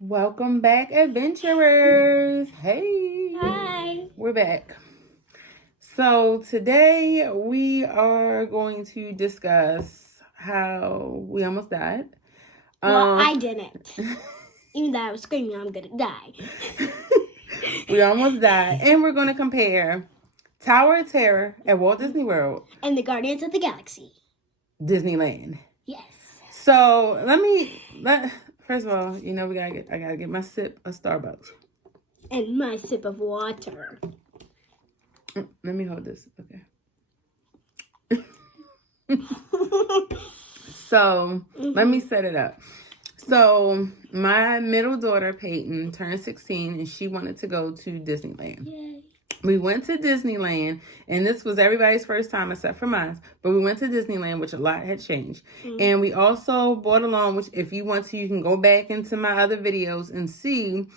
Welcome back, adventurers. Hey. Hi. We're back. So today we are going to discuss how we almost died. Well, I didn't. Even though I was screaming, I'm gonna die. We almost died. And we're going to compare Tower of Terror at Walt Disney World And the Guardians of the Galaxy. Disneyland. Yes. So first of all, I gotta get my sip of Starbucks. And my sip of water. Let me hold this. Okay. So let me set it up. So my middle daughter Peyton turned 16 and she wanted to go to Disneyland. Yay. We went to Disneyland, and this was everybody's first time except for mine. But we went to Disneyland, which a lot had changed. And we also brought along, which if you want to, you can go back into my other videos and see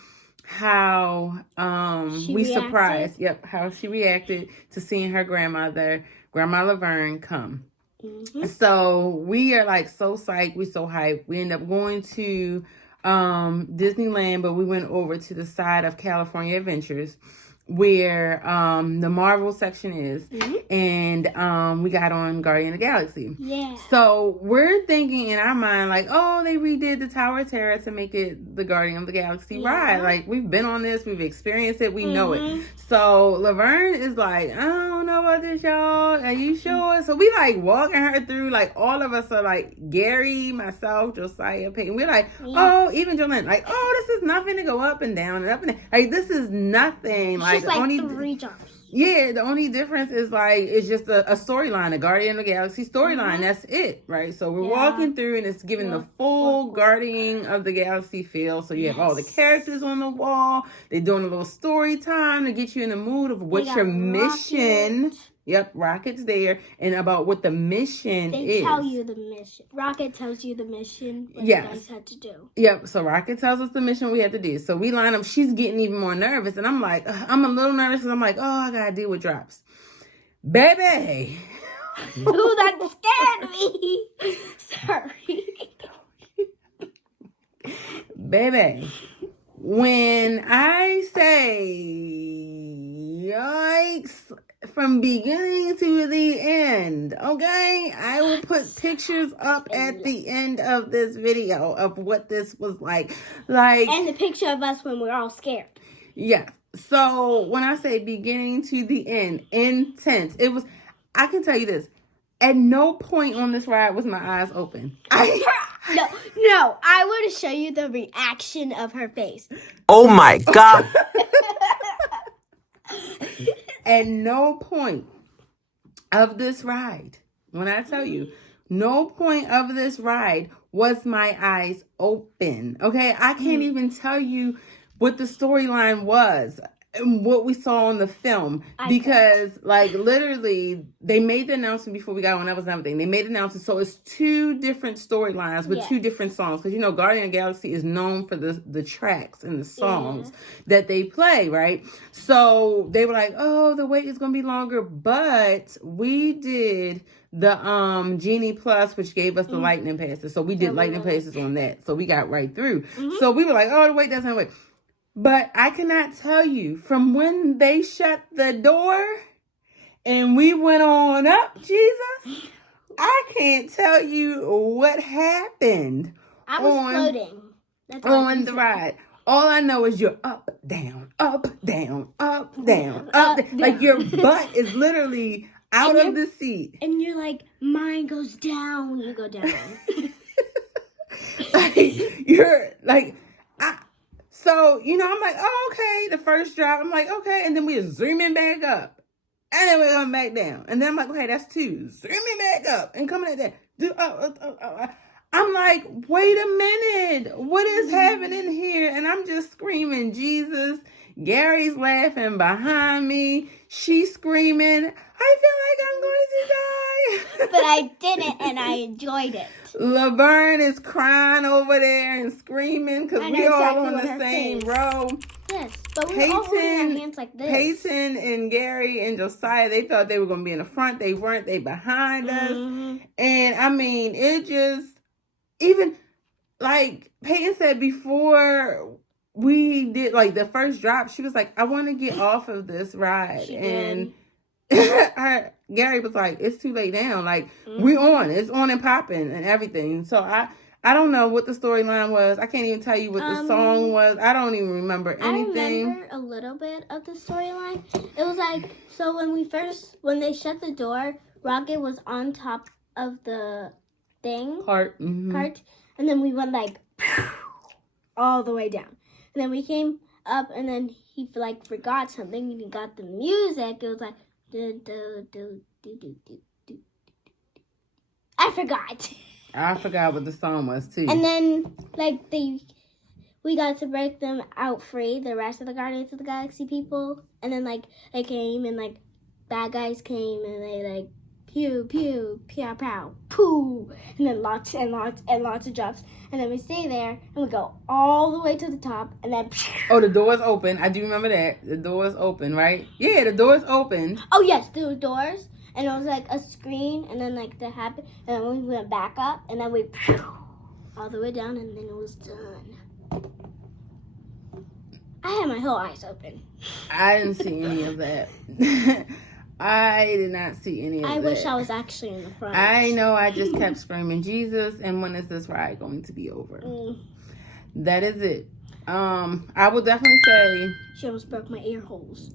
how surprised. Yep, how she reacted to seeing her grandmother, Grandma Laverne, come. Mm-hmm. So we are like so psyched, we so hyped. We end up going to Disneyland, but we went over to the side of California Adventures, where the Marvel section is, and we got on Guardian of the Galaxy. Yeah. So we're thinking in our mind like, oh, they redid the Tower of Terror to make it the Guardian of the Galaxy ride. Like, we've been on this, we've experienced it, we know it. So Laverne is like, I don't know about this, y'all. Are you sure? So we like walking her through, like all of us are like Gary, myself, Josiah, Peyton. We're like, oh, even Jolene, like, oh, this is nothing to go up and down and up and down. Like, this is nothing. Like, only 3 jumps. Yeah, the only difference is like it's just a storyline, a Guardian of the Galaxy storyline. That's it, right? So we're walking through and it's giving the full Guardian of the Galaxy feel. So you have all the characters on the wall. They're doing a little story time to get you in the mood of what your mission. Yep, Rocket's there, and about what the mission is. They tell you the mission. Rocket tells you the mission what you guys had to do. Yep, so Rocket tells us the mission we had to do. So we line up. She's getting even more nervous, and I'm like, I'm a little nervous because I'm like, oh, I gotta deal with drops. Baby! Ooh, that scared me. Sorry. Baby, when I say yikes, from beginning to the end, okay? I will put pictures up at the end of this video of what this was like. And the picture of us when we're all scared. Yeah. So when I say beginning to the end, intense. It was, I can tell you this. At no point on this ride was my eyes open. No, I want to show you the reaction of her face. Oh my God. At no point of this ride, when I tell you, no point of this ride was my eyes open. Okay, I can't even tell you what the storyline was and what we saw on the film because, like, literally, they made the announcement before we got on. That was another thing. They made the announcement, so it's 2 different storylines with 2 different songs. Because Guardian of the Galaxy is known for the tracks and the songs that they play, right? So they were like, "Oh, the wait is gonna be longer," but we did the Genie Plus, which gave us the lightning passes. So we did lightning passes on that. So we got right through. So we were like, "Oh, the wait doesn't wait." But I cannot tell you from when they shut the door and we went on up, Jesus, I can't tell you what happened. I was floating. On the ride. All I know is you're up, down, up, down, up, down, up, down. Like your butt is literally out of the seat. And you're like, mine goes down, you go down. You're like, so, I'm like, oh, okay, the first drop. I'm like, okay. And then we're zooming back up. And then we're going back down. And then I'm like, okay, that's 2. Zooming back up and coming at that. I'm like, wait a minute. What is happening here? And I'm just screaming, Jesus. Gary's laughing behind me. She's screaming, I feel like I'm going to die. But I didn't, and I enjoyed it. Laverne is crying over there and screaming because we're all on the same row. Yes, but we were all holding our hands like this. Peyton and Gary and Josiah, they thought they were going to be in the front. They weren't. They behind us. And, I mean, it just, even like Peyton said before we did like the first drop, she was like, I want to get off of this ride. And Gary was like, it's too late now. Like, we on. It's on and popping and everything. So I don't know what the storyline was. I can't even tell you what the song was. I don't even remember anything. I remember a little bit of the storyline. It was like, so when they shut the door, Rocket was on top of the cart, and then we went like all the way down. And then we came up, and then he like forgot something, and he got the music. It was like, do, do, do, do, do, do, do. I forgot what the song was too. And then like we got to break them out free, the rest of the Guardians of the Galaxy people. And then like they came, and like bad guys came, and they like pew pew pow pow poo, and then lots and lots and lots of drops. And then we stay there, and we go all the way to the top, and then oh, the doors open. I do remember that. The doors open, right? Yeah, the doors opened. Oh yes, there were doors, and it was like a screen, and then like that happened, and then we went back up, and then we all the way down, and then it was done. I had my whole eyes open. I didn't see any of that. I did not see any of that. I wish I was actually in the front. I know. I just kept screaming, Jesus, and when is this ride going to be over? That is it. I will definitely say... She almost broke my ear holes.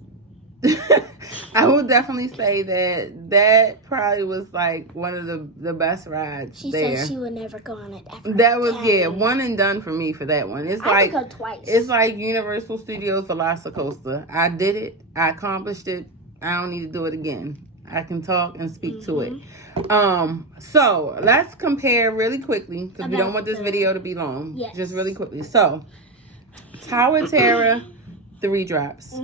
I will definitely say that probably was like one of the best rides. She there. said she would never go on it ever. That was one and done for me for that one. It's I could go twice. It's like Universal Studios Velocicoaster. I did it. I accomplished it. I don't need to do it again. I can talk and speak to it. So let's compare really quickly because we don't want this video to be long. Yes. Just really quickly. So Tower of Terror, 3 drops.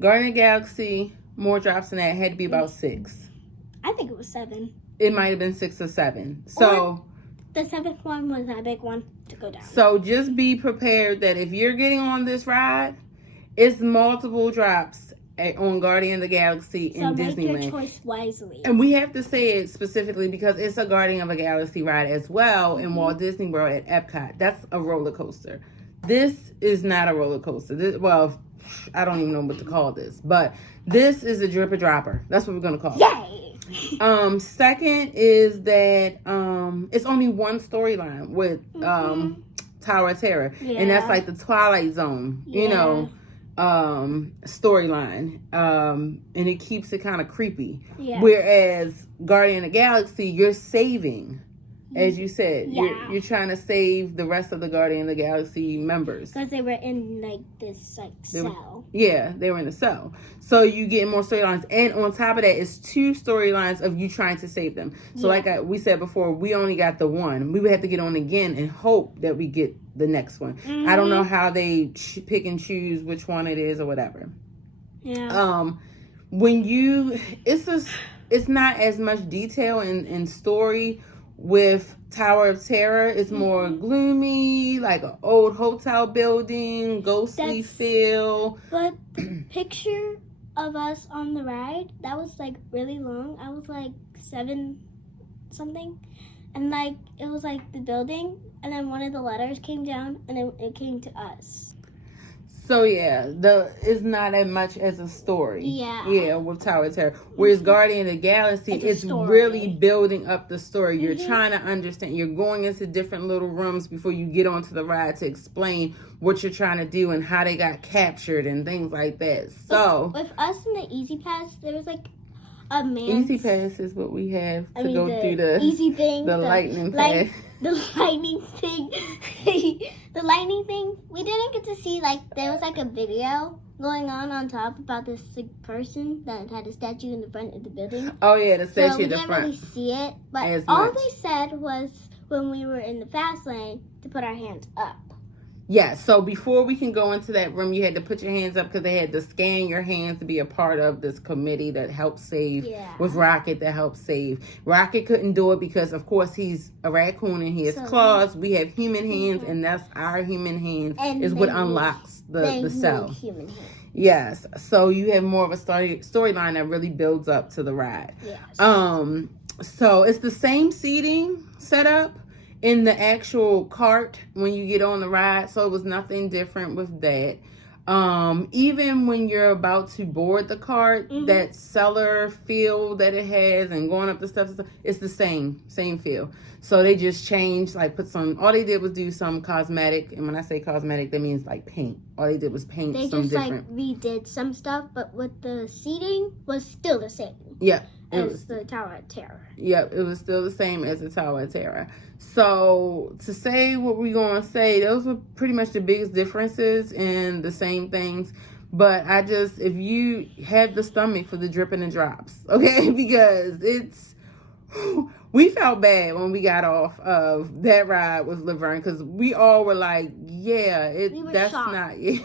Guardian of the Galaxy, more drops than that. Had to be about 6. I think it was 7. It might have been 6 or 7. So the 7th one was that big one to go down. So just be prepared that if you're getting on this ride, it's multiple drops on Guardian of the Galaxy in Disneyland. So make your choice wisely. And we have to say it specifically because it's a Guardian of the Galaxy ride as well in Walt Disney World at Epcot. That's a roller coaster. This is not a roller coaster. Well, I don't even know what to call this, but this is a dripper dropper. That's what we're gonna call it. Yay! Second is that it's only one storyline with Tower of Terror, and that's like the Twilight Zone, you know, storyline, and it keeps it kind of creepy. Whereas Guardian of the Galaxy, you're saving. As you said, you're trying to save the rest of the Guardian of the Galaxy members. Because they were in, like, this, like, cell. They were in a cell. So you get more storylines. And on top of that, it's 2 storylines of you trying to save them. So like we said before, we only got the one. We would have to get on again and hope that we get the next one. I don't know how they pick and choose which one it is or whatever. When you... It's not as much detail in story with Tower of Terror. It's more gloomy, like an old hotel building, ghostly feel. But the picture of us on the ride, that was like really long. I was like 7 something. And like it was like the building, and then one of the letters came down, and then it came to us. So it's not as much as a story. With Tower of Terror. Whereas Guardian of the Galaxy, it's really building up the story. You're trying to understand. You're going into different little rooms before you get onto the ride to explain what you're trying to do and how they got captured and things like that. So with us in the Easy Pass, there was like a man. Easy Pass is what we have to go through the easy thing, the lightning pass. The lightning thing. The lightning thing, we didn't get to see, like, there was, like, a video going on top about this like, person that had a statue in the front of the building. Oh, yeah, the statue in the front. So we didn't really see it, but all they said was when we were in the fast lane to put our hands up. Yeah, so before we can go into that room, you had to put your hands up because they had to scan your hands to be a part of this committee that helped save, with Rocket that helped save. Rocket couldn't do it because, of course, he's a raccoon and he has claws. We have human hands, and that's our human hands is what unlocks the cell. Human hands. Yes, so you have more of a storyline that really builds up to the ride. Yes. So it's the same seating setup. in the actual cart when you get on the ride. So it was nothing different with that. Even when you're about to board the cart, that seller feel that it has and going up the steps, it's the same feel. So they just changed, like all they did was do some cosmetic. And when I say cosmetic, that means like paint. All they did was paint some different. They just like redid some stuff, but with the seating was still the same. Yeah. As the Tower of Terror. Yep, it was still the same as the Tower of Terror. So to say what we're going to say, those were pretty much the biggest differences in the same things. But if you have the stomach for the dripping and drops, okay, because we felt bad when we got off of that ride with Laverne, because we all were like, that's shocked. Not it.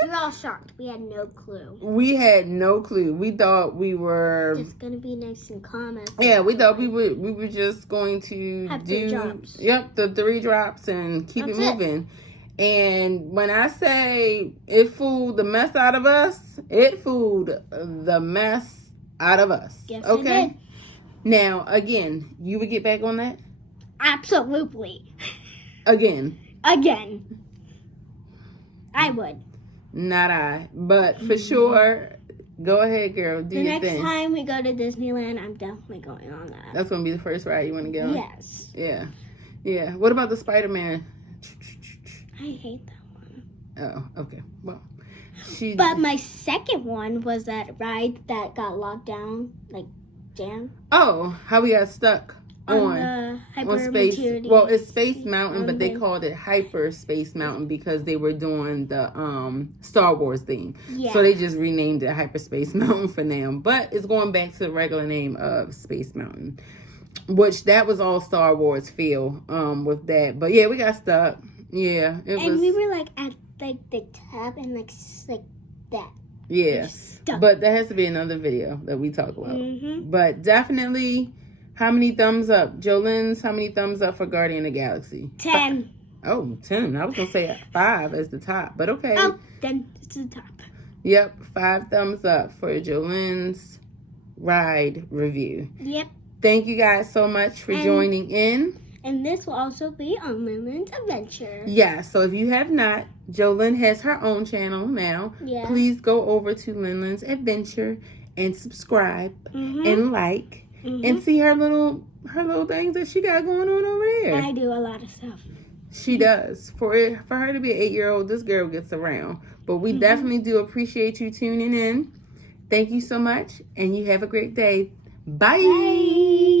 We were all shocked. We had no clue. We had no clue. We thought we were just gonna be nice and calm. Yeah, we thought we were just going to have 3 drops. Yep, the 3 drops and keep it moving. And when I say it fooled the mess out of us, it fooled the mess out of us. Yes, okay. It did. Now, again, you would get back on that? Absolutely. Again. I would. Not I. But for sure, go ahead, girl. Do your thing. The next time we go to Disneyland, I'm definitely going on that. That's going to be the first ride you want to get on? Yes. Yeah. Yeah. What about the Spider-Man? I hate that one. Oh, okay. Well, but my second one was that ride that got locked down, like jam. Oh, how we got stuck on Space. Well, it's Space Mountain, but they called it Hyper Space Mountain because they were doing the Star Wars theme. Yeah. So they just renamed it Hyper Space Mountain for now. But it's going back to the regular name of Space Mountain, which that was all Star Wars feel with that. But yeah, we got stuck. Yeah, and we were like at like the top and like that. Yeah, but that has to be another video that we talk about. But definitely, how many thumbs up? Jolene's, how many thumbs up for Guardian of the Galaxy? 10. Oh, 10. I was going to say 5 as the top, but okay. Oh, then it's the top. Yep, 5 thumbs up for Jolene's ride review. Yep. Thank you guys so much for joining in. And this will also be on Linland's Adventure. Yeah, so if you have not, Jolene has her own channel now. Yeah. Please go over to Linland's Adventure and subscribe and like and see her little things that she got going on over there. I do a lot of stuff. She does. For her to be an 8-year-old, this girl gets around. But we definitely do appreciate you tuning in. Thank you so much, and you have a great day. Bye. Bye.